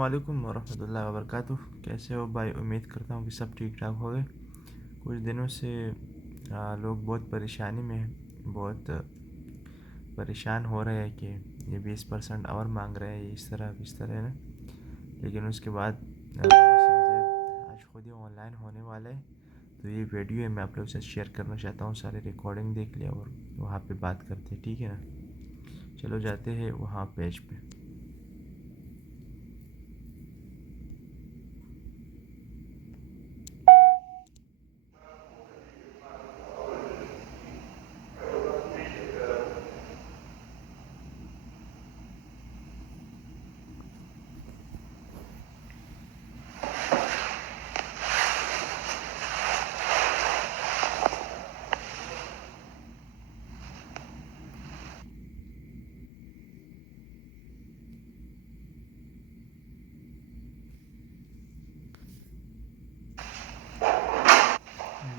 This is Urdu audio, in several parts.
السلام علیکم ورحمۃ اللہ وبرکاتہ. کیسے ہو بھائی؟ امید کرتا ہوں کہ سب ٹھیک ٹھاک ہوگے. کچھ دنوں سے لوگ بہت پریشانی میں ہیں، بہت پریشان ہو رہے ہیں کہ یہ 20% اور مانگ رہے ہیں، یہ اس طرح ہے نا. لیکن اس کے بعد آج خود ہی آن لائن ہونے والا ہے، تو یہ ویڈیو ہے میں آپ لوگ سے شیئر کرنا چاہتا ہوں. سارے ریکارڈنگ دیکھ لیا اور وہاں پہ بات کرتے ہیں، ٹھیک ہے نا. چلو جاتے ہیں وہاں پیج پہ.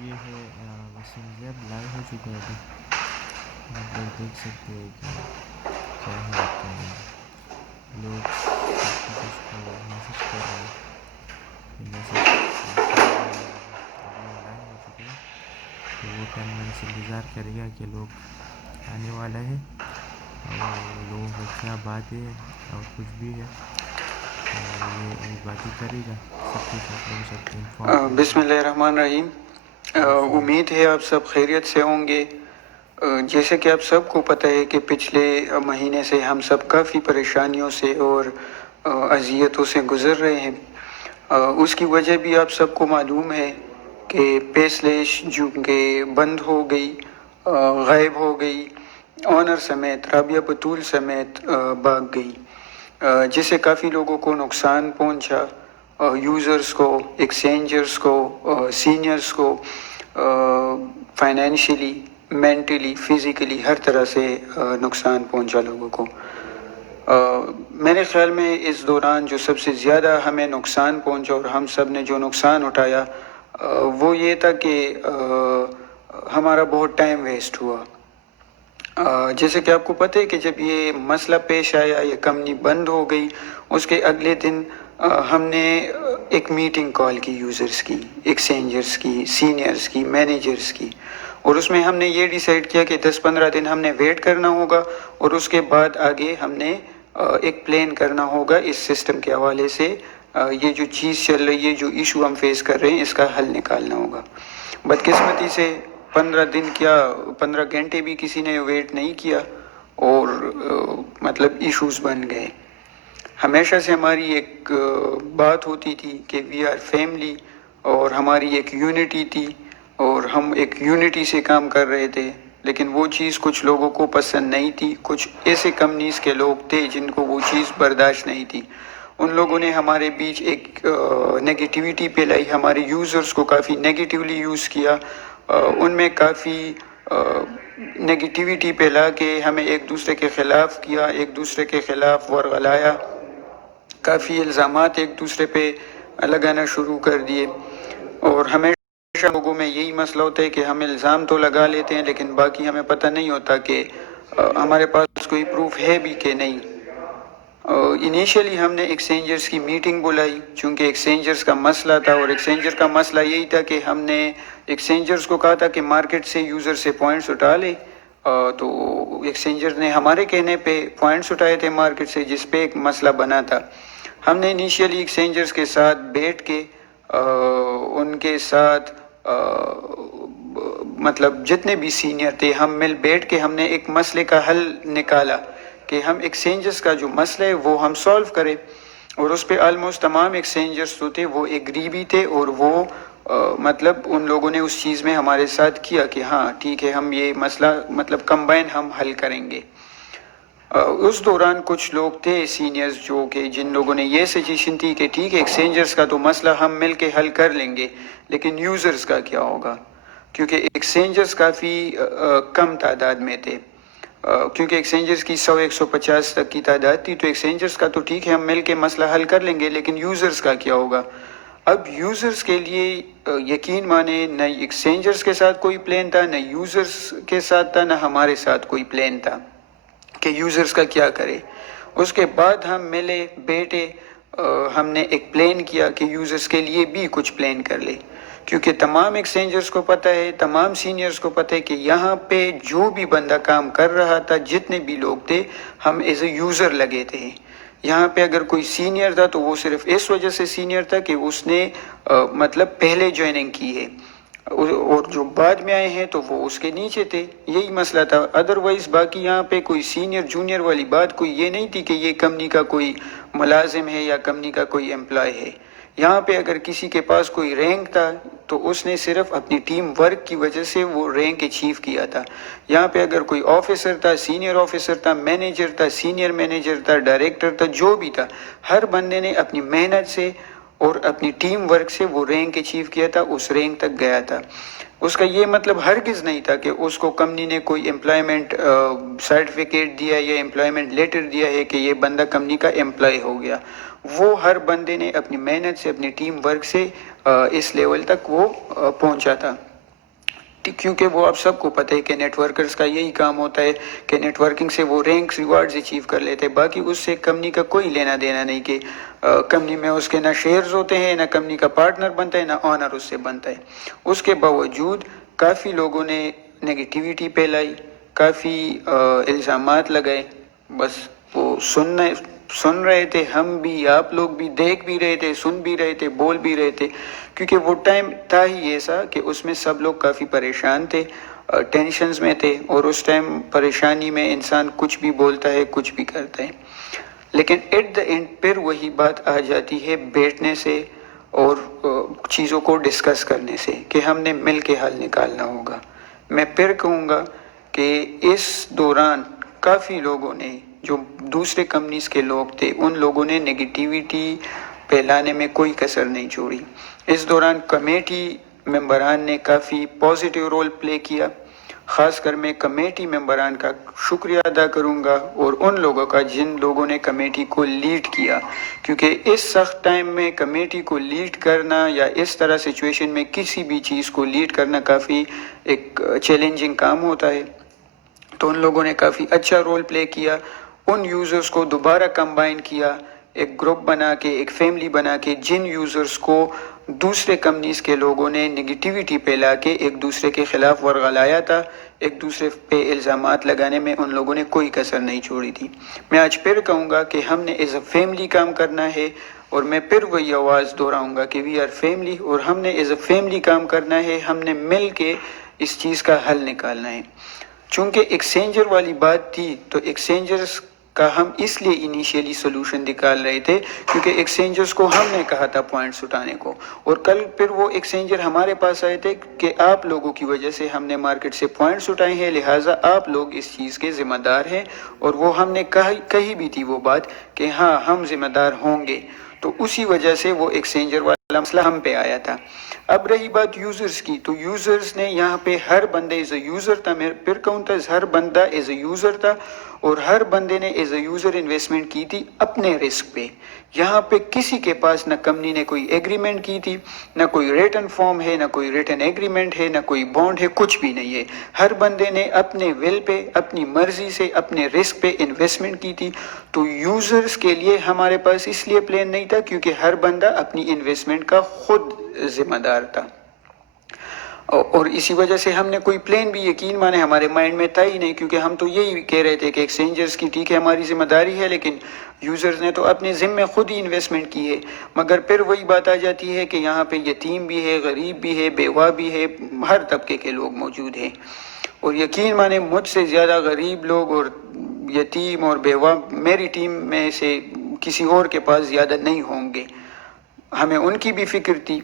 یہ ہے وسیم زیب لائیو ہو چکا ہے ابھی. آپ لوگ دیکھ سکتے ہیں کہ کیا ہے آپ کا لوگ سب کچھ اس کو میسج کر رہے ہیں. یہ میسج ابھی آن لائن ہو چکے ہیں، تو وہ 10 منٹس انتظار کرے گا کہ لوگ آنے والا ہے اور لوگوں کا کیا بات ہے اور کچھ بھی ہے تو یہ ابھی بات ہی کرے گا. سب کچھ آپ لوگوں سے انفارم کرے بسم گا. اللہ الرحمن الرحیم. جی سنیے. امید ہے آپ سب خیریت سے ہوں گے. جیسے کہ آپ سب کو پتہ ہے کہ پچھلے مہینے سے ہم سب کافی پریشانیوں سے اور اذیتوں سے گزر رہے ہیں. اس کی وجہ بھی آپ سب کو معلوم ہے کہ پے سلیش جو کہ بند ہو گئی، غائب ہو گئی، آنر سمیت رابعہ بطول سمیت بھاگ گئی، جس سے کافی لوگوں کو نقصان پہنچا. یوزرز کو، ایکسچینجرز کو، سینئرز کو فائنینشلی، مینٹلی، فزیکلی ہر طرح سے نقصان پہنچا لوگوں کو. میرے خیال میں اس دوران جو سب سے زیادہ ہمیں نقصان پہنچا اور ہم سب نے جو نقصان اٹھایا وہ یہ تھا کہ ہمارا بہت ٹائم ویسٹ ہوا. جیسے کہ آپ کو پتہ ہے کہ جب یہ مسئلہ پیش آیا، یہ کمپنی بند ہو گئی، اس کے اگلے دن ہم نے ایک میٹنگ کال کی یوزرز کی، ایکسچینجرز کی، سینئرز کی، مینیجرز کی، اور اس میں ہم نے یہ ڈیسائیڈ کیا کہ 10-15 دن ہم نے ویٹ کرنا ہوگا اور اس کے بعد آگے ہم نے ایک پلان کرنا ہوگا اس سسٹم کے حوالے سے. یہ جو چیز چل رہی ہے، جو ایشو ہم فیس کر رہے ہیں، اس کا حل نکالنا ہوگا. بدقسمتی سے 15 دن کیا 15 گھنٹے بھی کسی نے ویٹ نہیں کیا اور مطلب ایشوز بن گئے. ہمیشہ سے ہماری ایک بات ہوتی تھی کہ وی آر فیملی، اور ہماری ایک یونٹی تھی اور ہم ایک یونٹی سے کام کر رہے تھے. لیکن وہ چیز کچھ لوگوں کو پسند نہیں تھی. کچھ ایسے کمپنیز کے لوگ تھے جن کو وہ چیز برداشت نہیں تھی. ان لوگوں نے ہمارے بیچ ایک نگیٹیوٹی پھیلائی، ہمارے یوزرز کو کافی نگیٹیولی یوز کیا. ان میں کافی نگیٹیوٹی پھیلا کے ہمیں ایک دوسرے کے خلاف کیا، ایک دوسرے کے خلاف ورغلایا، کافی الزامات ایک دوسرے پہ لگانا شروع کر دیے. اور ہمیشہ لوگوں میں یہی مسئلہ ہوتا ہے کہ ہم الزام تو لگا لیتے ہیں لیکن باقی ہمیں پتہ نہیں ہوتا کہ ہمارے پاس کوئی پروف ہے بھی کہ نہیں. انیشیلی ہم نے ایکسچینجرز کی میٹنگ بلائی چونکہ ایکسچینجرز کا مسئلہ تھا، اور ایکسچینجر کا مسئلہ یہی تھا کہ ہم نے ایکسچینجرز کو کہا تھا کہ مارکیٹ سے یوزر سے پوائنٹس اٹھا لے. تو ایکسچینجر نے ہمارے کہنے پہ پوائنٹس اٹھائے تھے مارکیٹ سے، جس پہ ایک مسئلہ بنا تھا. ہم نے انیشیلی ایکسچینجرز کے ساتھ بیٹھ کے ان کے ساتھ مطلب جتنے بھی سینئر تھے ہم مل بیٹھ کے ہم نے ایک مسئلے کا حل نکالا کہ ہم ایکسچینجرز کا جو مسئلہ ہے وہ ہم سولو کریں. اور اس پہ آلموسٹ تمام ایکسچینجرز جو تھے وہ ایگری بھی تھے، اور وہ مطلب ان لوگوں نے اس چیز میں ہمارے ساتھ کیا کہ ہاں ٹھیک ہے، ہم یہ مسئلہ مطلب کمبائن ہم حل کریں گے. اس دوران کچھ لوگ تھے سینئرز جو کہ جن لوگوں نے یہ سجیشن تھی کہ ٹھیک ہے ایکسچینجرز کا تو مسئلہ ہم مل کے حل کر لیں گے، لیکن یوزرز کا کیا ہوگا؟ کیونکہ ایکسچینجرز کافی کم تعداد میں تھے. کیونکہ ایکسچینجرز کی 100-150 تک کی تعداد تھی، تو ایکسچینجرز کا تو ٹھیک ہے ہم مل کے مسئلہ حل کر لیں گے، لیکن یوزرز کا کیا ہوگا؟ اب یوزرز کے لیے یقین مانے نہ ایکسچینجرز کے ساتھ کوئی پلان تھا، نہ یوزرز کے ساتھ تھا، نہ ہمارے ساتھ کوئی پلان تھا کہ یوزرز کا کیا کرے. اس کے بعد ہم ملے بیٹھے ہم نے ایک پلان کیا کہ یوزرز کے لیے بھی کچھ پلان کر لے، کیونکہ تمام ایکسچینجرز کو پتہ ہے، تمام سینئرز کو پتہ ہے کہ یہاں پہ جو بھی بندہ کام کر رہا تھا، جتنے بھی لوگ تھے، ہم ایز اے یوزر لگے تھے۔ یہاں پہ اگر کوئی سینئر تھا تو وہ صرف اس وجہ سے سینئر تھا کہ اس نے مطلب پہلے جوائننگ کی ہے، اور جو بعد میں آئے ہیں تو وہ اس کے نیچے تھے، یہی مسئلہ تھا۔ ادروائز باقی یہاں پہ کوئی سینئر جونیئر والی بات کوئی یہ نہیں تھی کہ یہ کمپنی کا کوئی ملازم ہے یا کمپنی کا کوئی امپلائی ہے۔ یہاں پہ اگر کسی کے پاس کوئی رینک تھا تو اس نے صرف اپنی ٹیم ورک کی وجہ سے وہ رینک اچیو کیا تھا۔ یہاں پہ اگر کوئی آفیسر تھا، سینئر آفیسر تھا، مینیجر تھا، سینئر مینیجر تھا، ڈائریکٹر تھا، جو بھی تھا، ہر بندے نے اپنی محنت سے اور اپنی ٹیم ورک سے وہ رینک اچیو کیا تھا، اس رینک تک گیا تھا۔ اس کا یہ مطلب ہرگز نہیں تھا کہ اس کو کمپنی نے کوئی امپلائمنٹ سرٹیفکیٹ دیا یا امپلائمنٹ لیٹر دیا ہے کہ یہ بندہ کمپنی کا امپلائی ہو گیا۔ وہ ہر بندے نے اپنی محنت سے، اپنی ٹیم ورک سے اس لیول تک وہ پہنچا تھا، کیونکہ وہ آپ سب کو پتہ ہے کہ نیٹ ورکرز کا یہی کام ہوتا ہے کہ نیٹ ورکنگ سے وہ رینکس ریوارڈز اچیو کر لیتے ہیں، باقی اس سے کمپنی کا کوئی لینا دینا نہیں کہ کمپنی میں اس کے نہ شیئرز ہوتے ہیں، نہ کمپنی کا پارٹنر بنتا ہے، نہ آنر اس سے بنتا ہے۔ اس کے باوجود کافی لوگوں نے نگیٹیوٹی پھیلائی، کافی الزامات لگائے، بس وہ سن رہے تھے، ہم بھی، آپ لوگ بھی دیکھ بھی رہے تھے، سن بھی رہے تھے، بول بھی رہے تھے، کیونکہ وہ ٹائم تھا ہی ایسا کہ اس میں سب لوگ کافی پریشان تھے، ٹینشنز میں تھے، اور اس ٹائم پریشانی میں انسان کچھ بھی بولتا ہے، کچھ بھی کرتا ہے۔ لیکن ایٹ دا اینڈ پھر وہی بات آ جاتی ہے بیٹھنے سے اور چیزوں کو ڈسکس کرنے سے کہ ہم نے مل کے حل نکالنا ہوگا۔ میں پھر کہوں گا کہ اس دوران کافی لوگوں نے، جو دوسرے کمپنیز کے لوگ تھے، ان لوگوں نے نگیٹیوٹی پھیلانے میں کوئی کسر نہیں چھوڑی۔ اس دوران کمیٹی ممبران نے کافی پازیٹیو رول پلے کیا، خاص کر میں کمیٹی ممبران کا شکریہ ادا کروں گا اور ان لوگوں کا جن لوگوں نے کمیٹی کو لیڈ کیا، کیونکہ اس سخت ٹائم میں کمیٹی کو لیڈ کرنا یا اس طرح سچویشن میں کسی بھی چیز کو لیڈ کرنا کافی ایک چیلنجنگ کام ہوتا ہے۔ تو ان لوگوں نے کافی اچھا رول پلے کیا، ان یوزرز کو دوبارہ کمبائن کیا، ایک گروپ بنا کے، ایک فیملی بنا کے، جن یوزرز کو دوسرے کمپنیز کے لوگوں نے نگیٹیوٹی پھیلا کے ایک دوسرے کے خلاف ورغلایا تھا، ایک دوسرے پہ الزامات لگانے میں ان لوگوں نے کوئی کسر نہیں چھوڑی تھی۔ میں آج پھر کہوں گا کہ ہم نے ایز اے فیملی کام کرنا ہے، اور میں پھر وہی آواز دہراؤں گا کہ وی آر فیملی، اور ہم نے ایز اے فیملی کام کرنا ہے، ہم نے مل کے اس چیز کا حل نکالنا ہے۔ چونکہ ایکسچینجر والی بات تھی تو ایکسچینجرز کا ہم اس لیے انیشیلی سولوشن نکال رہے تھے کیونکہ ایکسچینجرز کو ہم نے کہا تھا پوائنٹس اٹھانے کو، اور کل پھر وہ ایکسچینجر ہمارے پاس آئے تھے کہ آپ لوگوں کی وجہ سے ہم نے مارکیٹ سے پوائنٹس اٹھائے ہیں، لہٰذا آپ لوگ اس چیز کے ذمہ دار ہیں، اور وہ ہم نے کہی بھی تھی وہ بات کہ ہاں ہم ذمہ دار ہوں گے، تو اسی وجہ سے وہ ایکسچینجر والا مسئلہ ہم پہ آیا تھا۔ اب رہی بات یوزرز کی، تو یوزرز نے یہاں پہ ہر بندے ایز اے یوزر تھا، میں پھر کہوں تھا ہر بندہ ایز اے یوزر تھا، اور ہر بندے نے ایز اے یوزر انویسٹمنٹ کی تھی اپنے رسک پہ۔ یہاں پہ کسی کے پاس نہ کمپنی نے کوئی ایگریمنٹ کی تھی، نہ کوئی ریٹن فارم ہے، نہ کوئی ریٹن ایگریمنٹ ہے، نہ کوئی بانڈ ہے، کچھ بھی نہیں ہے۔ ہر بندے نے اپنے ول پہ، اپنی مرضی سے، اپنے رسک پہ انویسٹمنٹ کی تھی۔ تو یوزرز کے لیے ہمارے پاس اس لیے پلان نہیں تھا کیونکہ ہر بندہ اپنی انویسٹمنٹ کا خود ذمہ دار تھا، اور اسی وجہ سے ہم نے کوئی پلان بھی یقین مانے ہمارے مائنڈ میں تھا ہی نہیں، کیونکہ ہم تو یہی کہہ رہے تھے کہ ایکسچینجرز کی ٹھیک ہے ہماری ذمہ داری ہے، لیکن یوزرز نے تو اپنے ذمے خود ہی انویسٹمنٹ کی ہے۔ مگر پھر وہی بات آ جاتی ہے کہ یہاں پہ یتیم بھی ہے، غریب بھی ہے، بیوہ بھی ہے، ہر طبقے کے لوگ موجود ہیں، اور یقین مانے مجھ سے زیادہ غریب لوگ اور یتیم اور بیوہ میری ٹیم میں سے کسی اور کے پاس زیادہ نہیں ہوں گے، ہمیں ان کی بھی فکر تھی۔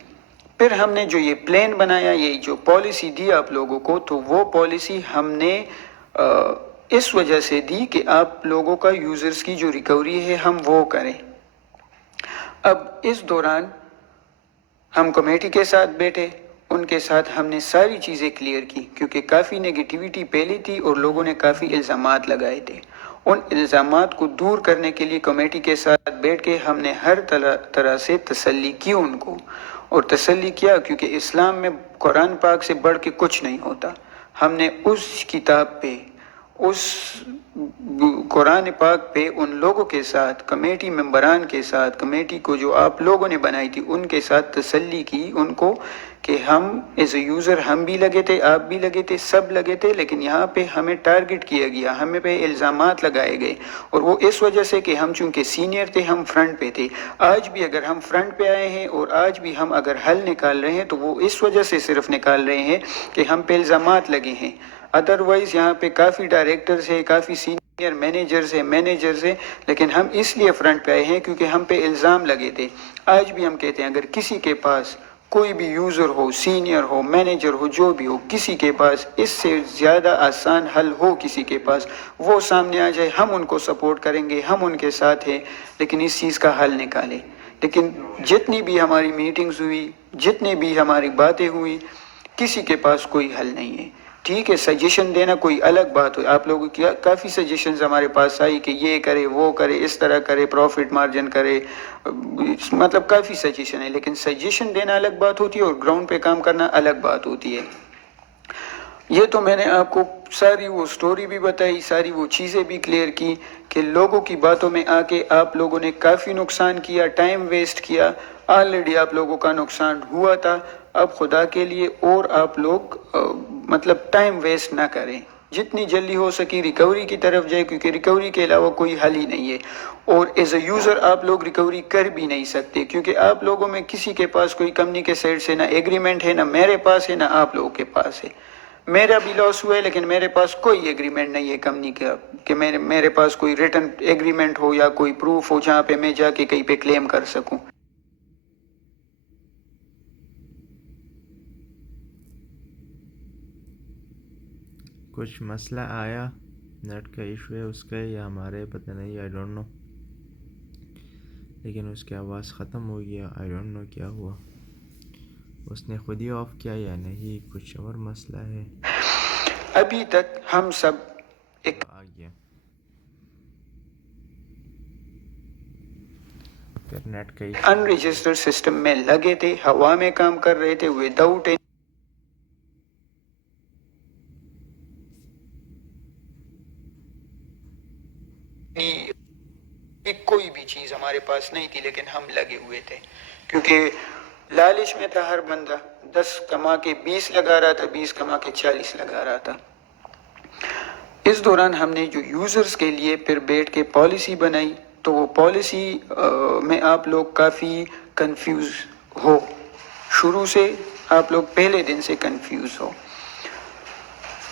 پھر ہم نے جو یہ پلان بنایا، یہ جو پالیسی دی آپ لوگوں کو، تو وہ پالیسی ہم نے اس وجہ سے دی کہ آپ لوگوں کا یوزرز کی جو ریکوری ہے ہم وہ کریں۔ اب اس دوران ہم کمیٹی کے ساتھ بیٹھے، ان کے ساتھ ہم نے ساری چیزیں کلیئر کی، کیونکہ کافی نگیٹیوٹی پھیلی تھی اور لوگوں نے کافی الزامات لگائے تھے۔ ان الزامات کو دور کرنے کے لیے کمیٹی کے ساتھ بیٹھ کے ہم نے ہر طرح سے تسلی کی ان کو، اور تسلی کیا کیونکہ اسلام میں قرآن پاک سے بڑھ کے کچھ نہیں ہوتا۔ ہم نے اس کتاب پہ، اس قرآن پاک پہ ان لوگوں کے ساتھ، کمیٹی ممبران کے ساتھ، کمیٹی کو جو آپ لوگوں نے بنائی تھی ان کے ساتھ تسلی کی ان کو کہ ہم ایز اے یوزر ہم بھی لگے تھے، آپ بھی لگے تھے، سب لگے تھے، لیکن یہاں پہ ہمیں ٹارگٹ کیا گیا، ہمیں پہ الزامات لگائے گئے، اور وہ اس وجہ سے کہ ہم چونکہ سینئر تھے، ہم فرنٹ پہ تھے۔ آج بھی اگر ہم فرنٹ پہ آئے ہیں اور آج بھی ہم اگر حل نکال رہے ہیں تو وہ اس وجہ سے صرف نکال رہے ہیں کہ ہم پہ الزامات لگے ہیں۔ ادروائز یہاں پہ کافی ڈائریکٹرز ہیں، کافی سینئر مینیجرز ہیں، لیکن ہم اس لیے فرنٹ پہ آئے ہیں کیونکہ ہم پہ الزام لگے تھے۔ آج بھی ہم کہتے ہیں اگر کسی کے پاس کوئی بھی یوزر ہو، سینئر ہو، مینیجر ہو، جو بھی ہو، کسی کے پاس اس سے زیادہ آسان حل ہو کسی کے پاس، وہ سامنے آ جائے، ہم ان کو سپورٹ کریں گے، ہم ان کے ساتھ ہیں، لیکن اس چیز کا حل نکالیں۔ لیکن جتنی بھی ہماری میٹنگز ہوئی، جتنی بھی ہماری باتیں ہوئی، کسی کے پاس کوئی حل نہیں ہے۔ ٹھیک ہے، سجیشن دینا کوئی الگ بات ہو، آپ لوگوں کی کافی سجیشنز ہمارے پاس آئی کہ یہ کرے، وہ کرے، اس طرح کرے، پروفٹ مارجن کرے، مطلب کافی سجیشن ہے، لیکن سجیشن دینا الگ بات ہوتی ہے اور گراؤنڈ پہ کام کرنا الگ بات ہوتی ہے۔ یہ تو میں نے آپ کو ساری وہ سٹوری بھی بتائی، ساری وہ چیزیں بھی کلیئر کی کہ لوگوں کی باتوں میں آ کے آپ لوگوں نے کافی نقصان کیا، ٹائم ویسٹ کیا، آلریڈی آپ لوگوں کا نقصان ہوا تھا۔ اب خدا کے لیے اور آپ لوگ مطلب ٹائم ویسٹ نہ کریں، جتنی جلدی ہو سکی ریکوری کی طرف جائے، کیونکہ ریکوری کے علاوہ کوئی حل ہی نہیں ہے، اور ایز اے یوزر آپ لوگ ریکوری کر بھی نہیں سکتے، کیونکہ آپ لوگوں میں کسی کے پاس کوئی کمپنی کے سائڈ سے نہ ایگریمنٹ ہے، نہ میرے پاس ہے، نہ آپ لوگوں کے پاس ہے۔ میرا بھی لاس ہوا ہے، لیکن میرے پاس کوئی ایگریمنٹ نہیں ہے کمپنی کا کہ میرے پاس کوئی ریٹن ایگریمنٹ ہو یا کوئی پروف ہو جہاں پہ میں جا کے کہیں پہ کلیم کر سکوں۔ کچھ مسئلہ آیا، نیٹ کا ایشو ہے اس کا یا ہمارے پتہ نہیں، آئی ڈونٹ نو، لیکن اس کی آواز ختم ہو گیا، آئی ڈونٹ نو کیا ہوا، اس نے خود ہی آف کیا یا نہیں، کچھ اور مسئلہ ہے۔ ابھی تک ہم سب ایک آ گیا، پھر نیٹ کا ایشو ان رجسٹرڈ سسٹم میں لگے تھے، ہوا میں کام کر رہے تھے وداؤٹ کوئی بھی چیز ہمارے پاس نہیں تھی، لیکن ہم لگے ہوئے تھے کیونکہ لالچ میں تھا ہر بندہ، 10 کما کے 20 لگا رہا تھا، 20 کما کے 40 لگا رہا تھا۔ اس دوران ہم نے جو یوزرز کے لیے پھر بیٹھ کے پالیسی بنائی، تو وہ پالیسی میں آپ لوگ کافی کنفیوز ہو، شروع سے آپ لوگ پہلے دن سے کنفیوز ہو۔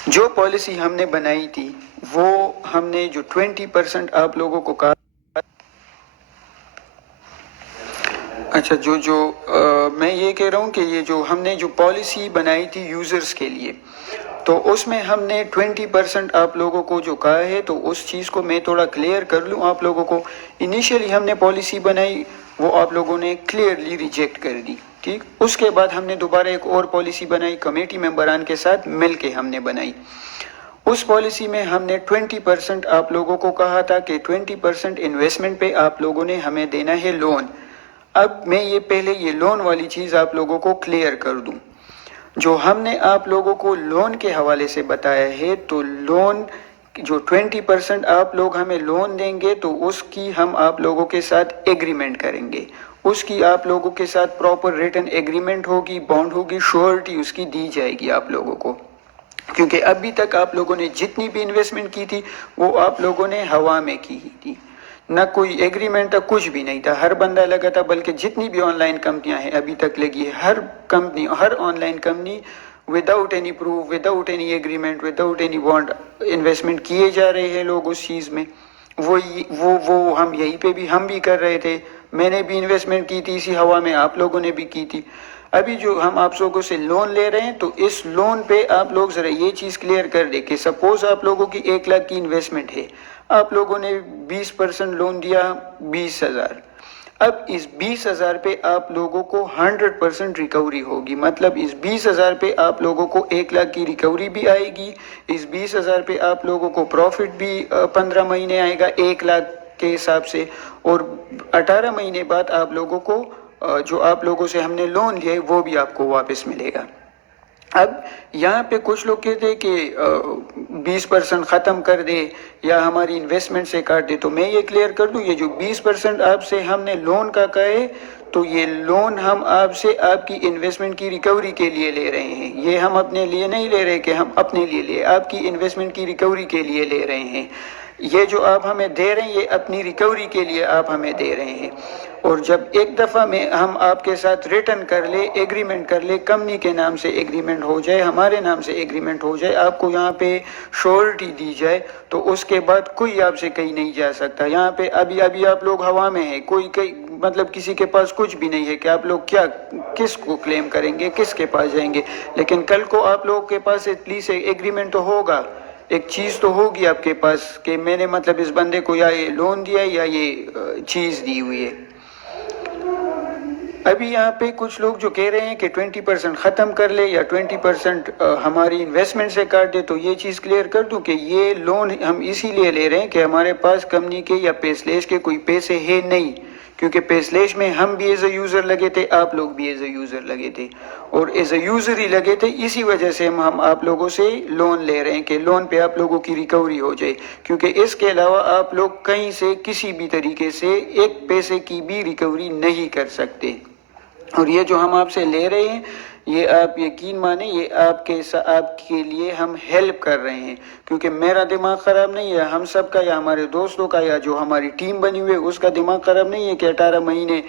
جو پالیسی ہم نے بنائی تھی وہ ہم نے جو 20% آپ لوگوں کو کہا، اچھا میں یہ کہہ رہا ہوں کہ یہ جو ہم نے جو پالیسی بنائی تھی یوزرز کے لیے، تو اس میں ہم نے 20% آپ لوگوں کو جو کہا ہے، تو اس چیز کو میں تھوڑا کلیئر کر لوں آپ لوگوں کو۔ انیشیلی ہم نے پالیسی بنائی، وہ آپ لوگوں نے کلیئرلی ریجیکٹ کر دی، ٹھیک۔ اس کے بعد ہم نے دوبارہ ایک اور پالیسی بنائی، کمیٹی ممبران کے ساتھ مل کے ہم نے بنائی۔ اس پالیسی میں ہم نے 20% آپ لوگوں کو کہا تھا کہ 20% انویسٹمنٹ پہ آپ لوگوں نے ہمیں دینا ہے لون۔ اب میں یہ پہلے یہ لون والی چیز آپ لوگوں کو کلیئر کر دوں۔ جو ہم نے آپ لوگوں کو لون کے حوالے سے بتایا ہے، تو لون جو 20% آپ لوگ ہمیں لون دیں گے، تو اس کی ہم آپ لوگوں کے ساتھ ایگریمنٹ کریں گے، اس کی آپ لوگوں کے ساتھ پراپر ریٹن ایگریمنٹ ہوگی، بانڈ ہوگی، شورٹی اس کی دی جائے گی آپ لوگوں کو، کیونکہ ابھی تک آپ لوگوں نے جتنی بھی انویسٹمنٹ کی تھی وہ آپ لوگوں نے ہوا میں کی ہی تھی، نہ کوئی ایگریمنٹ تھا، کچھ بھی نہیں تھا، ہر بندہ لگا تھا، بلکہ جتنی بھی آن لائن کمپنیاں ہیں ابھی تک لگی ہے، ہر کمپنی، ہر online company without any proof, without any agreement, without any bond investment کیے جا رہے ہیں لوگ اس چیز میں۔ وہ ہم یہیں پہ بھی ہم بھی کر رہے تھے، میں نے بھی انویسٹمنٹ کی تھی اسی ہوا میں، آپ لوگوں نے بھی کی تھی۔ ابھی جو ہم آپ لوگوں سے لون لے رہے ہیں، تو اس لون پہ آپ لوگ ذرا یہ چیز کلیئر کر دیں کہ سپوز آپ لوگوں کی 1 لاکھ کی انویسٹمنٹ ہے، آپ لوگوں نے 20% لون دیا 20,000، اب اس 20,000 پہ آپ لوگوں کو 100% ریکوری ہوگی، مطلب اس 20,000 پہ آپ لوگوں کو 1 لاکھ کی ریکوری بھی آئے گی، اس 20,000 پہ آپ لوگوں کو پروفٹ بھی 15 مہینے آئے گا 1 لاکھ کے حساب سے، اور 18 مہینے بعد آپ لوگوں کو جو آپ لوگوں سے ہم نے لون لیا ہے وہ بھی آپ کو واپس ملے گا۔ اب یہاں پہ کچھ لوگ کہتے ہیں کہ 20% ختم کر دے یا ہماری انویسٹمنٹ سے کاٹ دے، تو میں یہ کلیئر کر دوں، یہ جو 20% آپ سے ہم نے لون کا کہے تو یہ لون ہم آپ سے آپ کی انویسٹمنٹ کی ریکوری کے لیے لے رہے ہیں، یہ ہم اپنے لیے نہیں لے رہے کہ ہم اپنے لیے لے، آپ کی انویسٹمنٹ کی ریکوری کے لیے لے رہے ہیں۔ یہ جو آپ ہمیں دے رہے ہیں یہ اپنی ریکوری کے لیے آپ ہمیں دے رہے ہیں، اور جب ایک دفعہ میں ہم آپ کے ساتھ ریٹرن کر لے، ایگریمنٹ کر لے، کمپنی کے نام سے ایگریمنٹ ہو جائے، ہمارے نام سے ایگریمنٹ ہو جائے، آپ کو یہاں پہ شورٹی دی جائے، تو اس کے بعد کوئی آپ سے کہیں نہیں جا سکتا۔ یہاں پہ ابھی آپ لوگ ہوا میں ہیں، کوئی مطلب کسی کے پاس کچھ بھی نہیں ہے کہ آپ لوگ کیا کس کو کلیم کریں گے، کس کے پاس جائیں گے، لیکن کل کو آپ لوگوں کے پاس ایٹ لیسٹ ایگریمنٹ تو ہوگا، ایک چیز تو ہوگی آپ کے پاس کہ میں نے مطلب اس بندے کو یا یہ لون دیا ہے یا یہ چیز دی ہوئی ہے۔ ابھی یہاں پہ کچھ لوگ جو کہہ رہے ہیں کہ 20% ختم کر لے یا 20% ہماری انویسٹمنٹ سے کاٹ دے، تو یہ چیز کلیئر کر دوں کہ یہ لون ہم اسی لیے لے رہے ہیں کہ ہمارے پاس کمپنی کے یا پیسلیش کے کوئی پیسے ہے نہیں، کیونکہ پیسلیش میں ہم بھی ایز اے یوزر لگے تھے، آپ لوگ بھی ایز اے یوزر لگے تھے، اور ایز اے یوزر ہی لگے تھے، اسی وجہ سے ہم آپ لوگوں سے لون لے رہے ہیں کہ لون پہ آپ لوگوں کی ریکوری ہو جائے، کیونکہ اس کے علاوہ آپ لوگ کہیں سے کسی بھی طریقے سے ایک پیسے کی بھی ریکوری نہیں کر سکتے، اور یہ جو ہم آپ سے لے رہے ہیں یہ آپ یقین مانیں یہ آپ کے لیے ہم ہیلپ کر رہے ہیں، کیونکہ میرا دماغ خراب نہیں ہے، ہم سب کا یا ہمارے دوستوں کا یا جو ہماری ٹیم بنی ہوئی ہے اس کا دماغ خراب نہیں ہے کہ 18 مہینے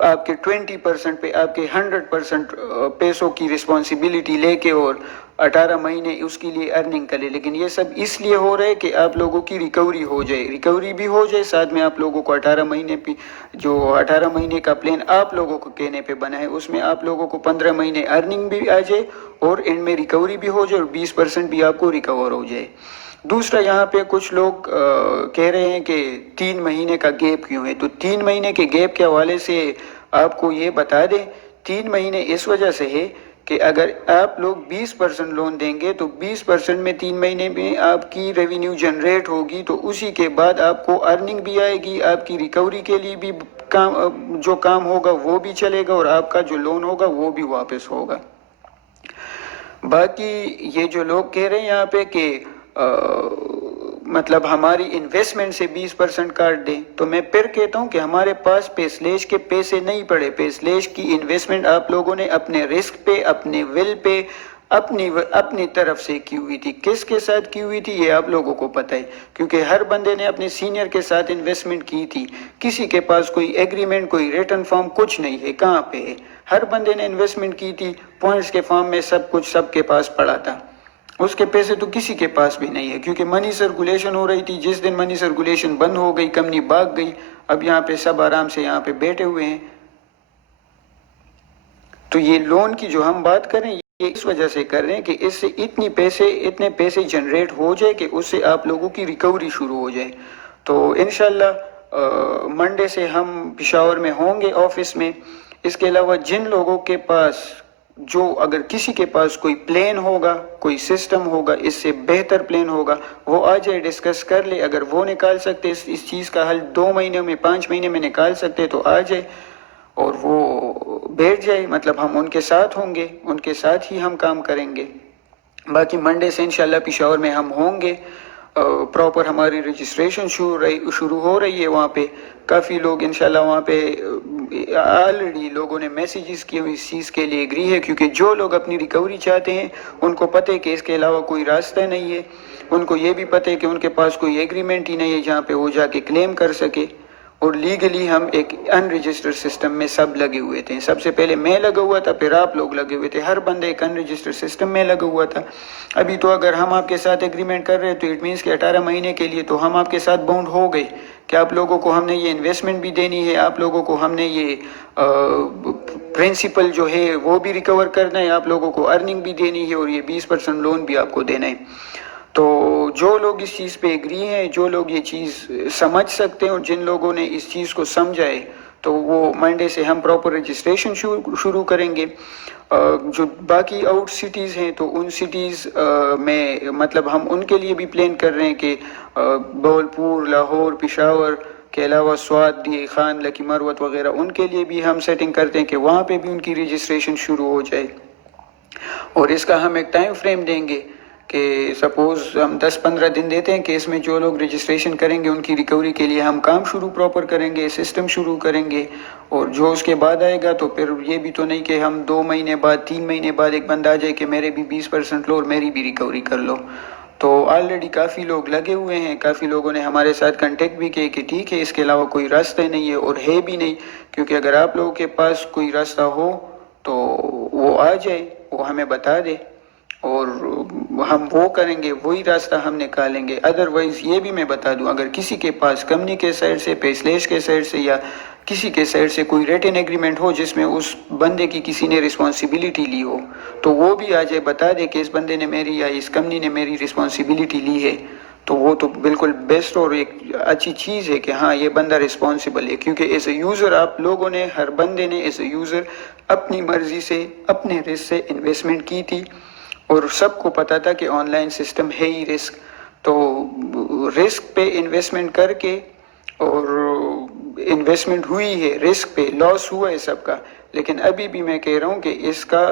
آپ کے 20% پہ آپ کے 100% پیسوں کی رسپانسبلٹی لے کے اور 18 مہینے اس کے لیے ارننگ کرے، لیکن یہ سب اس لیے ہو رہا ہے کہ آپ لوگوں کی ریکوری ہو جائے، ریکوری بھی ہو جائے، ساتھ میں آپ لوگوں کو 18 مہینے پہ جو 18 مہینے کا پلان آپ لوگوں کو کہنے پہ بنا ہے اس میں آپ لوگوں کو 15 مہینے ارننگ بھی آ جائے اور اینڈ میں ریکوری بھی ہو جائے اور 20% بھی آپ کو ریکور ہو جائے۔ دوسرا یہاں پہ کچھ لوگ کہہ رہے ہیں کہ 3 مہینے کا گیپ کیوں ہے، تو 3 مہینے کے گیپ کے حوالے سے آپ کو یہ بتا دیں، 3 مہینے اس وجہ سے ہے کہ اگر آپ لوگ 20% لون دیں گے تو 20% میں 3 مہینے میں آپ کی ریونیو جنریٹ ہوگی، تو اسی کے بعد آپ کو ارننگ بھی آئے گی، آپ کی ریکوری کے لیے بھی جو کام ہوگا وہ بھی چلے گا اور آپ کا جو لون ہوگا وہ بھی واپس ہوگا۔ باقی یہ جو لوگ کہہ رہے ہیں یہاں پہ کہ مطلب ہماری انویسٹمنٹ سے 20% کاٹ دیں، تو میں پھر کہتا ہوں کہ ہمارے پاس پیسلیش کے پیسے نہیں پڑے، پیسلیش کی انویسٹمنٹ آپ لوگوں نے اپنے رسک پہ، اپنے ول پہ، اپنی طرف سے کی ہوئی تھی، کس کے ساتھ کی ہوئی تھی یہ آپ لوگوں کو پتہ ہے، کیونکہ ہر بندے نے اپنے سینئر کے ساتھ انویسٹمنٹ کی تھی، کسی کے پاس کوئی ایگریمنٹ، کوئی ریٹن فارم کچھ نہیں ہے، کہاں پہ ہے، ہر بندے نے انویسٹمنٹ کی تھی، پوائنٹس کے فارم میں سب کچھ سب کے پاس پڑا تھا، اس کے پیسے تو کسی کے پاس بھی نہیں ہے، کیونکہ منی سرکولیشن ہو رہی تھی، جس دن منی سرکولیشن بند ہو گئی کمپنی بھاگ گئی، اب یہاں پہ سب آرام سے یہاں پہ بیٹھے ہوئے ہیں۔ تو یہ لون کی جو ہم بات کریں یہ اس وجہ سے کر رہے ہیں کہ اس سے اتنے پیسے جنریٹ ہو جائے کہ اس سے آپ لوگوں کی ریکوری شروع ہو جائے، تو انشاءاللہ منڈے سے ہم پشاور میں ہوں گے آفس میں۔ اس کے علاوہ جن لوگوں کے پاس جو اگر کسی کے پاس کوئی پلان ہوگا، کوئی سسٹم ہوگا، اس سے بہتر پلان ہوگا، وہ آ جائے ڈسکس کر لے، اگر وہ نکال سکتے اس چیز کا حل 2 مہینے میں 5 مہینے میں نکال سکتے تو آ جائے اور وہ بیٹھ جائے، مطلب ہم ان کے ساتھ ہوں گے، ان کے ساتھ ہی ہم کام کریں گے۔ باقی منڈے سے انشاءاللہ پشاور میں ہم ہوں گے، پراپر ہماری رجسٹریشن شروع ہو رہی ہے، وہاں پہ کافی لوگ انشاءاللہ وہاں پہ آلریڈی لوگوں نے میسیجز کیے ہوئے اس چیز کے لیے ایگری ہے، کیونکہ جو لوگ اپنی ریکوری چاہتے ہیں ان کو پتہ ہے کہ اس کے علاوہ کوئی راستہ نہیں ہے، ان کو یہ بھی پتہ ہے کہ ان کے پاس کوئی ایگریمنٹ ہی نہیں ہے جہاں پہ وہ جا کے کلیم کر سکے، اور لیگلی ہم ایک ان رجسٹرڈ سسٹم میں سب لگے ہوئے تھے، سب سے پہلے میں لگا ہوا تھا، پھر آپ لوگ لگے ہوئے تھے، ہر بندہ ایک ان رجسٹرڈ سسٹم میں لگا ہوا تھا۔ ابھی تو اگر ہم آپ کے ساتھ ایگریمنٹ کر رہے ہیں تو اٹ مینس کہ 18 مہینے کے لیے تو ہم آپ کے ساتھ باؤنڈ ہو گئے کہ آپ لوگوں کو ہم نے یہ انویسٹمنٹ بھی دینی ہے، آپ لوگوں کو ہم نے یہ پرنسپل جو ہے وہ بھی ریکور کرنا ہے، آپ لوگوں کو ارننگ بھی دینی ہے اور یہ 20% لون بھی آپ کو دینا ہے۔ تو جو لوگ اس چیز پہ ایگری ہیں، جو لوگ یہ چیز سمجھ سکتے ہیں اور جن لوگوں نے اس چیز کو سمجھا ہے تو وہ منڈے سے ہم پراپر رجسٹریشن شروع کریں گے۔ جو باقی آؤٹ سٹیز ہیں تو ان سٹیز میں مطلب ہم ان کے لیے بھی پلان کر رہے ہیں کہ بولپور، لاہور، پشاور کے علاوہ سوات، دی خان، لکی مروت وغیرہ ان کے لیے بھی ہم سیٹنگ کرتے ہیں کہ وہاں پہ بھی ان کی رجسٹریشن شروع ہو جائے، اور اس کا ہم ایک ٹائم فریم دیں گے کہ سپوز ہم 10-15 دن دیتے ہیں کہ اس میں جو لوگ رجسٹریشن کریں گے ان کی ریکوری کے لیے ہم کام شروع پراپر کریں گے، سسٹم شروع کریں گے، اور جو اس کے بعد آئے گا تو پھر یہ بھی تو نہیں کہ ہم 2 مہینے بعد 3 مہینے بعد ایک بندہ آ جائے کہ میرے بھی 20% لو اور میری بھی ریکوری کر لو. تو آلریڈی کافی لوگ لگے ہوئے ہیں، کافی لوگوں نے ہمارے ساتھ کنٹیکٹ بھی کیے کہ ٹھیک ہے اس کے علاوہ کوئی راستہ نہیں ہے، اور ہے بھی نہیں، کیونکہ اگر آپ لوگوں کے پاس کوئی راستہ ہو تو وہ آ جائے، وہ ہمیں بتا دے اور ہم وہ کریں گے، وہی راستہ ہم نکالیں گے. ادروائز یہ بھی میں بتا دوں، اگر کسی کے پاس کمپنی کے سائڈ سے، پیسلیش کے سائڈ سے یا کسی کے سائڈ سے کوئی ریٹن ایگریمنٹ ہو جس میں اس بندے کی کسی نے رسپانسبلٹی لی ہو تو وہ بھی آ جائے، بتا دے کہ اس بندے نے میری یا اس کمپنی نے میری رسپانسبلٹی لی ہے، تو وہ تو بالکل بیسٹ اور ایک اچھی چیز ہے کہ ہاں یہ بندہ رسپانسبل ہے. کیونکہ ایز اے یوزر آپ لوگوں نے، ہر بندے نے ایز اے یوزر اپنی مرضی سے اپنے رسک سے انویسٹمنٹ کی تھی، اور سب کو پتا تھا کہ آن لائن سسٹم ہے ہی رسک. تو رسک پہ انویسٹمنٹ کر کے، اور انویسٹمنٹ ہوئی ہے، رسک پہ لاس ہوا ہے سب کا، لیکن ابھی بھی میں کہہ رہا ہوں کہ اس کا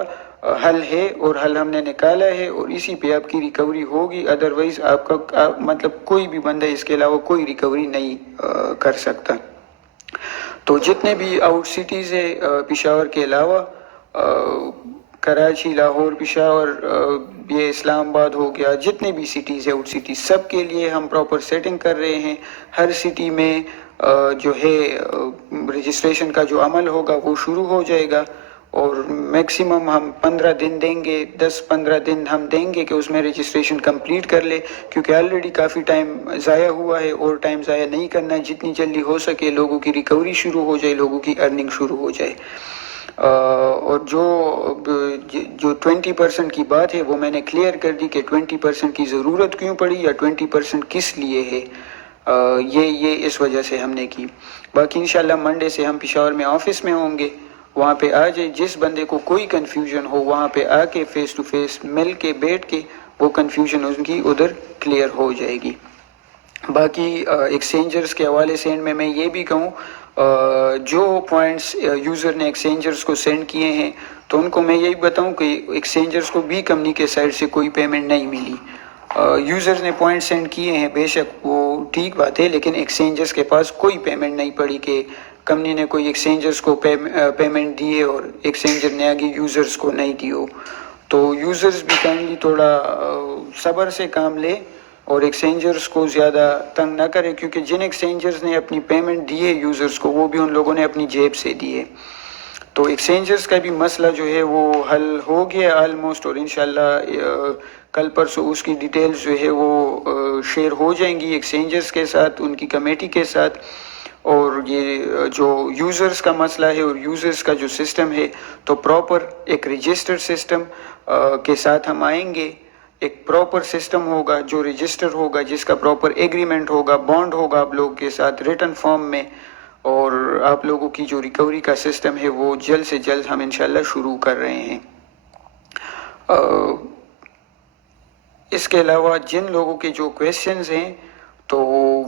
حل ہے اور حل ہم نے نکالا ہے، اور اسی پہ آپ کی ریکوری ہوگی. ادروائز آپ کا مطلب کوئی بھی بندہ اس کے علاوہ کوئی ریکوری نہیں کر سکتا. تو جتنے بھی آؤٹ سٹیز ہے پشاور کے علاوہ، کراچی، لاہور، پشاور، یہ اسلام آباد ہو گیا، جتنے بھی سٹیز ہے آؤٹ سٹیز، سب کے لیے ہم پراپر سیٹنگ کر رہے ہیں. ہر سٹی میں جو ہے رجسٹریشن کا جو عمل ہوگا وہ شروع ہو جائے گا، اور میکسیمم ہم 15 دن دیں گے، 10-15 دن ہم دیں گے کہ اس میں رجسٹریشن کمپلیٹ کر لے، کیونکہ آلریڈی کافی ٹائم ضائع ہوا ہے، اور ٹائم ضائع نہیں کرنا ہے. جتنی جلدی ہو سکے لوگوں کی ریکوری شروع ہو جائے، لوگوں کی ارننگ شروع ہو جائے. اور جو 20% کی بات ہے وہ میں نے کلیئر کر دی کہ 20% کی ضرورت کیوں پڑی یا 20% کس لیے ہے. یہ اس وجہ سے ہم نے کی. باقی انشاءاللہ منڈے سے ہم پشاور میں آفس میں ہوں گے، وہاں پہ آ جائے. جس بندے کو کوئی کنفیوژن ہو وہاں پہ آ کے فیس ٹو فیس مل کے بیٹھ کے وہ کنفیوژن ان کی ادھر کلیئر ہو جائے گی. باقی ایکسچینجرز کے حوالے سے میں یہ بھی کہوں، جو پوائنٹس یوزر نے ایکسچینجرز کو سینڈ کیے ہیں تو ان کو میں یہی بتاؤں کہ ایکسچینجرز کو بھی کمپنی کے سائڈ سے کوئی پیمنٹ نہیں ملی. یوزرز نے پوائنٹ سینڈ کیے ہیں، بے شک وہ ٹھیک بات ہے، لیکن ایکسچینجرز کے پاس کوئی پیمنٹ نہیں پڑی کہ کمپنی نے کوئی ایکسچینجرز کو پیمنٹ دی ہے اور ایکسچینجر نے آگے یوزرز کو نہیں دی ہو. تو یوزرز بھی کائنڈلی تھوڑا صبر سے کام لے اور ایکسچینجرز کو زیادہ تنگ نہ کرے، کیونکہ جن ایکسچینجرز نے اپنی پیمنٹ دی ہے یوزرز کو وہ بھی ان لوگوں نے اپنی جیب سے دی ہے. تو ایکسچینجرز کا بھی مسئلہ جو ہے وہ حل ہو گیا آلموسٹ، اور انشاءاللہ کل پرسوں اس کی ڈیٹیلز جو ہے وہ شیئر ہو جائیں گی ایکسچینجرز کے ساتھ، ان کی کمیٹی کے ساتھ. اور یہ جو یوزرز کا مسئلہ ہے اور یوزرز کا جو سسٹم ہے تو پراپر ایک رجسٹر سسٹم کے ساتھ ہم آئیں گے. ایک پراپر سسٹم ہوگا جو رجسٹر ہوگا، جس کا پراپر ایگریمنٹ ہوگا، بانڈ ہوگا آپ لوگوں کے ساتھ ریٹن فارم میں، اور آپ لوگوں کی جو ریکوری کا سسٹم ہے وہ جلد سے جلد ہم انشاءاللہ شروع کر رہے ہیں. اس کے علاوہ جن لوگوں کے جو کویشچنز ہیں تو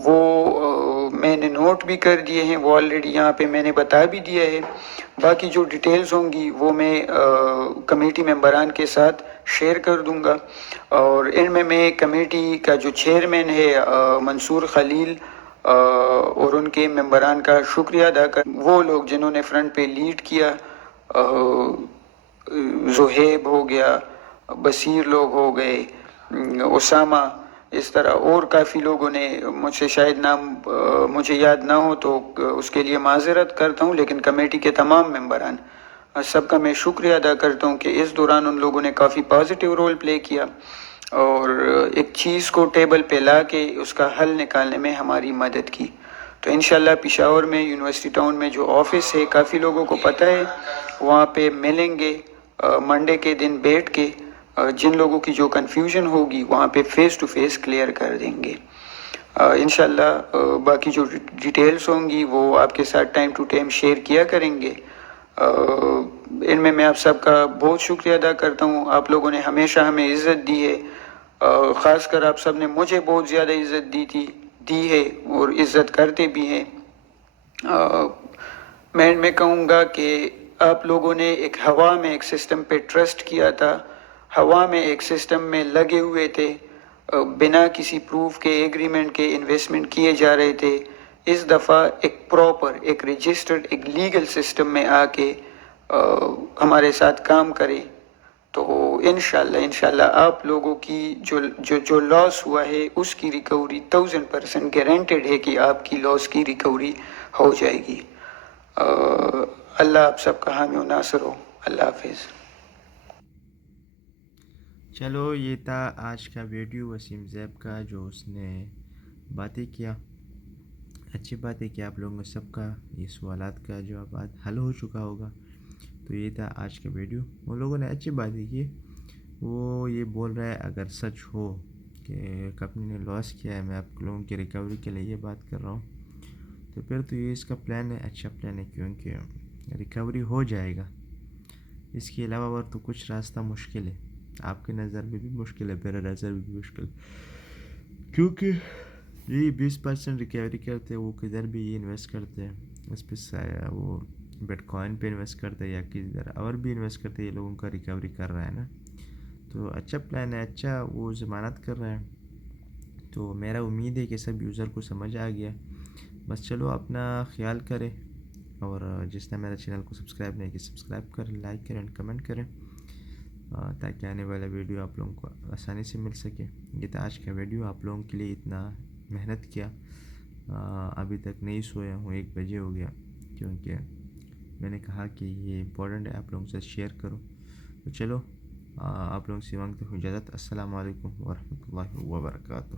وہ میں نے نوٹ بھی کر دیے ہیں، وہ آلریڈی یہاں پہ میں نے بتا بھی دیا ہے. باقی جو ڈیٹیلز ہوں گی وہ میں کمیٹی ممبران کے ساتھ شیئر کر دوں گا. اور ان میں کمیٹی کا جو چیئرمین ہے منصور خلیل اور ان کے ممبران کا شکریہ ادا کر، وہ لوگ جنہوں نے فرنٹ پہ لیڈ کیا، زہیب ہو گیا، بصیر لوگ ہو گئے، اسامہ، اس طرح اور کافی لوگوں نے، مجھ سے شاید نام مجھے یاد نہ ہو تو اس کے لیے معذرت کرتا ہوں، لیکن کمیٹی کے تمام ممبران سب کا میں شکریہ ادا کرتا ہوں کہ اس دوران ان لوگوں نے کافی پازیٹیو رول پلے کیا اور ایک چیز کو ٹیبل پہ لا کے اس کا حل نکالنے میں ہماری مدد کی. تو انشاءاللہ پشاور میں یونیورسٹی ٹاؤن میں جو آفس ہے کافی لوگوں کو پتہ ہے، وہاں پہ ملیں گے منڈے کے دن بیٹھ کے، جن لوگوں کی جو کنفیوژن ہوگی وہاں پہ فیس ٹو فیس کلیئر کر دیں گے انشاءاللہ. باقی جو ڈیٹیلز ہوں گی وہ آپ کے ساتھ ٹائم ٹو ٹائم شیئر کیا کریں گے. ان میں آپ سب کا بہت شکریہ ادا کرتا ہوں. آپ لوگوں نے ہمیشہ ہمیں عزت دی ہے، خاص کر آپ سب نے مجھے بہت زیادہ عزت دی ہے اور عزت کرتے بھی ہیں. میں کہوں گا کہ آپ لوگوں نے ایک ہوا میں ایک سسٹم پہ ٹرسٹ کیا تھا، ہوا میں ایک سسٹم میں لگے ہوئے تھے، بنا کسی پروف کے ایگریمنٹ کے انویسٹمنٹ کیے جا رہے تھے، اس دفعہ ایک پراپر ایک رجسٹرڈ ایک لیگل سسٹم میں آ کے ہمارے ساتھ کام کرے تو انشاءاللہ آپ لوگوں کی جو لاس ہوا ہے اس کی ریکوری 1000% گارنٹیڈ ہے کہ آپ کی لاس کی ریکوری ہو جائے گی۔ اللہ آپ سب کا حامی و ناصر ہو۔ اللہ حافظ۔ چلو یہ تھا آج کا ویڈیو وسیم زیب کا، جو اس نے باتیں کیا۔ اچھی بات ہے کہ آپ لوگوں سب کا یہ سوالات کا جوابات حل ہو چکا ہوگا۔ تو یہ تھا آج کا ویڈیو۔ ان لوگوں نے اچھی باتیں کی۔ وہ یہ بول رہا ہے اگر سچ ہو کہ کمپنی نے لاس کیا ہے، میں آپ لوگوں کی ریکوری کے لیے یہ بات کر رہا ہوں، تو پھر تو یہ اس کا پلان ہے، اچھا پلان ہے، کیونکہ ریکوری ہو جائے گا۔ اس کے علاوہ اور تو کچھ راستہ مشکل ہے، آپ کی نظر میں بھی مشکل ہے، میرے نظر میں بھی مشکل ہے، کیونکہ یہ 20% ریکوری کرتے ہیں، وہ کدھر بھی یہ انویسٹ کرتے ہیں، اس پہ وہ بٹ کوائن پہ انویسٹ کرتے ہیں یا کدھر اور بھی انویسٹ کرتے ہیں، یہ لوگوں کا ریکوری کر رہا ہے نا۔ تو اچھا پلان ہے، اچھا وہ ضمانت کر رہا ہے۔ تو میرا امید ہے کہ سب یوزر کو سمجھ آ گیا۔ بس چلو اپنا خیال کریں، اور جس نے میرے چینل کو سبسکرائب نہیں کیا سبسکرائب کریں، لائک کریں، کمنٹ کریں، تاکہ آنے والا ویڈیو آپ لوگوں کو آسانی سے مل سکے۔ یہ تھا آج کا ویڈیو، آپ لوگوں کے لیے اتنا محنت کیا، ابھی تک نہیں سویا ہوں، 1 بجے ہو گیا، کیونکہ میں نے کہا کہ یہ امپورٹنٹ ہے، آپ لوگوں سے شیئر کرو۔ تو چلو آپ لوگوں سے مانگتے ہوں اجازت۔ السلام علیکم ورحمۃ اللہ وبرکاتہ۔